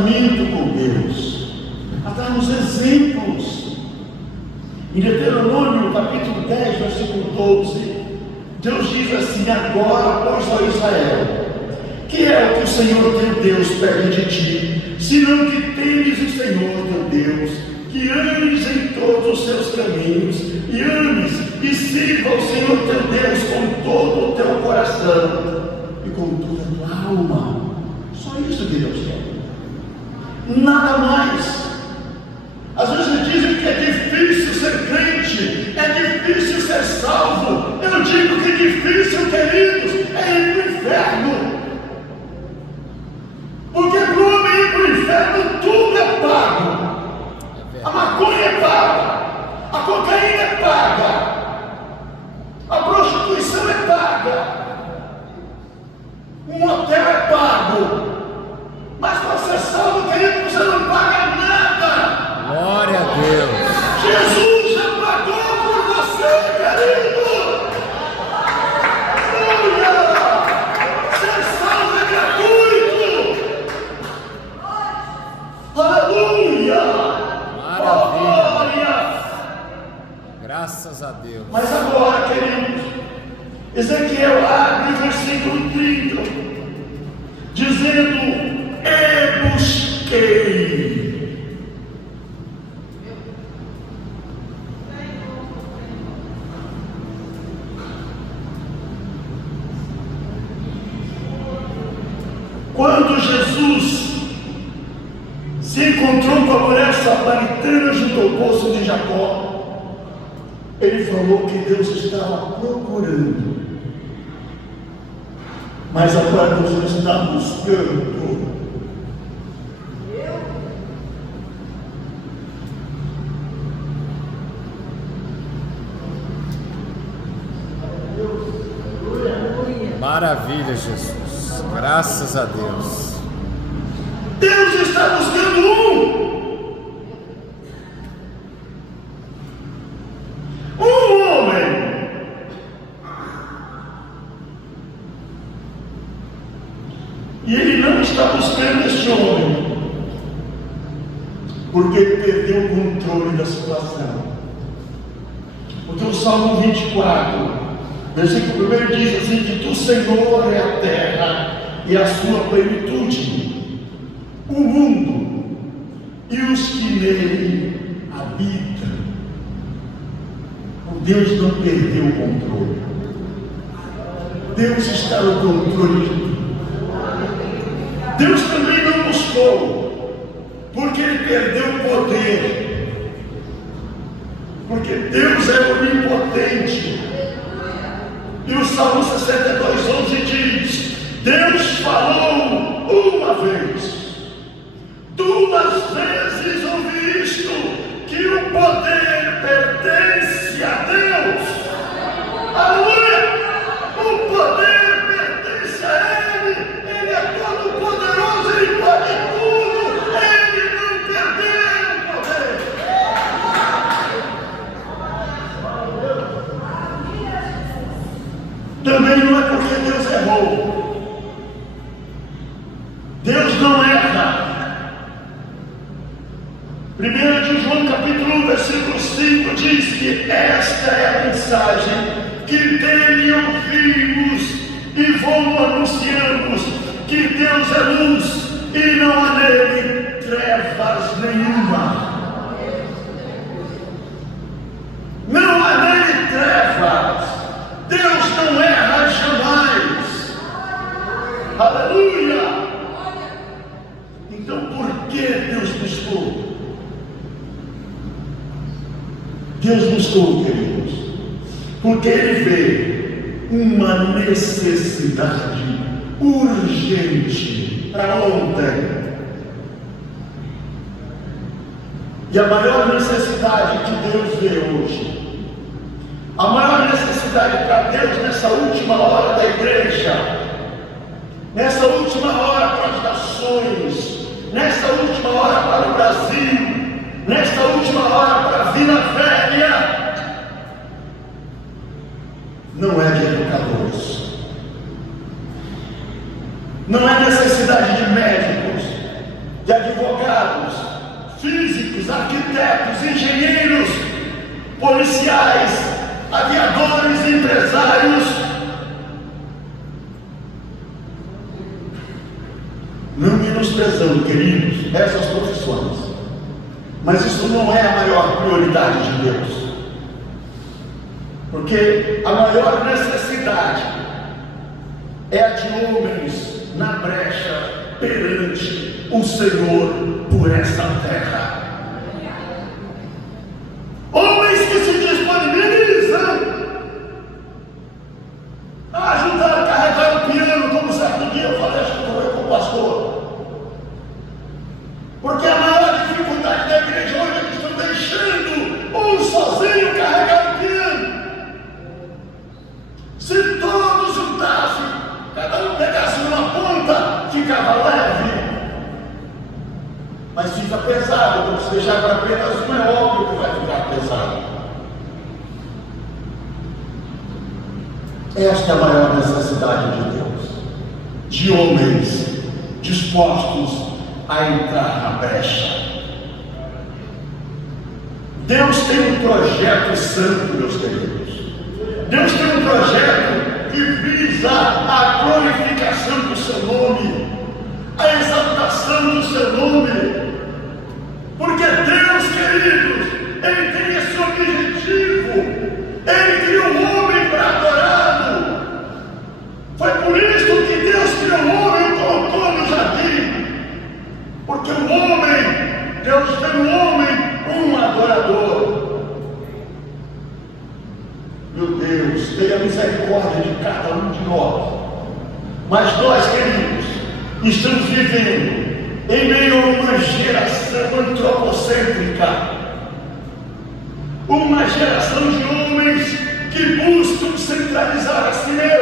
relacionamento com Deus, a darmos exemplos. Em Deuteronômio, capítulo 10, versículo 12, Deus diz assim: agora, pois, ó Israel, que é o que o Senhor teu Deus pede de ti, senão que temes o Senhor teu Deus, que ames em todos os seus caminhos, e ames e sirva o Senhor teu Deus com todo o teu coração e com toda a tua alma. Só isso que Deus quer, nada mais. Às vezes dizem que é difícil ser crente, é difícil ser salvo. Eu digo que difícil, queridos, é ir para o inferno. Porque para o homem ir para o inferno tudo é pago. A maconha é paga, a cocaína é paga, a prostituição é paga, um hotel é pago. Mas para ser salvo, querido, você não paga nada. Glória a Deus. Jesus já pagou por você, querido. Aleluia! Ser salvo é gratuito. Aleluia! Maravilha. Graças a Deus. Mas agora, queridos, Ezequiel abre o versículo 30, dizendo: e busquei. Quando Jesus se encontrou com a mulher samaritana junto ao poço de Jacó, ele falou que Deus estava procurando, mas agora Deus está buscando. Maravilha, Jesus. Graças a Deus. Deus está buscando um homem. E ele não está buscando este homem porque ele perdeu o controle da situação. Porque o Salmo 24, versículo 1 diz assim: que tu, Senhor, é a terra e a sua plenitude, o mundo e os que nele habitam. O Deus não perdeu o controle. Deus está no controle de tudo. Deus também não buscou, porque ele perdeu o poder. Porque Deus é onipotente. E o Salmo 62:11 diz: Deus falou uma vez, 2 vezes ouviste que o poder pertence a Deus. Aleluia! O poder pertence a Ele. Ele é todo poderoso, Ele pode tudo. Ele não perdeu o poder. Também não é porque Deus errou. Deus não erra. 1 de João capítulo 1, versículo 5 diz que esta é a mensagem que dele ouvimos e vos anunciamos, que Deus é luz e não há nele trevas nenhuma. Não há nele trevas. Deus não erra jamais. Aleluia! Então por que Deus buscou? Deus buscou, queridos, porque Ele vê uma necessidade urgente para ontem. E a maior necessidade que Deus vê hoje, a maior necessidade para Deus nessa última hora da igreja, nessa última hora para as nações, nessa última hora para o Brasil, nesta última hora para a Vila Velha, não é de educadores, não é necessidade de médicos, de advogados, físicos, arquitetos, engenheiros, policiais, aviadores, empresários. Não menosprezando, queridos, essas profissões, mas isso não é a maior prioridade de Deus, porque a maior necessidade é a de homens na brecha perante o Senhor por essa terra. Homens que se disponibilizam a ajudar a carregar o piano, como certo dia eu falei, acho que foi com o pastor. Porque a maior dificuldade da igreja hoje é que estão deixando um sozinho carregar o piano. Se todos juntassem, cada um pegasse uma ponta, ficava leve. Mas fica pesado, porque se deixar para apenas um, é óbvio que vai ficar pesado. Esta é a maior necessidade de Deus, de homens dispostos a entrar na brecha. Deus tem um projeto santo, meus queridos. Deus tem um projeto que visa a glorificação do seu nome, a exaltação do seu nome. Porque Deus, queridos, Ele tem esse objetivo. Ele criou o homem para adorá-lo. Foi por isso que Deus criou o homem e colocou no jardim. Porque o homem, Deus fez no homem um adorador. Meu Deus, tenha misericórdia de cada um de nós. Mas nós, queridos, estamos vivendo em meio a uma geração antropocêntrica, uma geração de homens que buscam centralizar a si mesmos.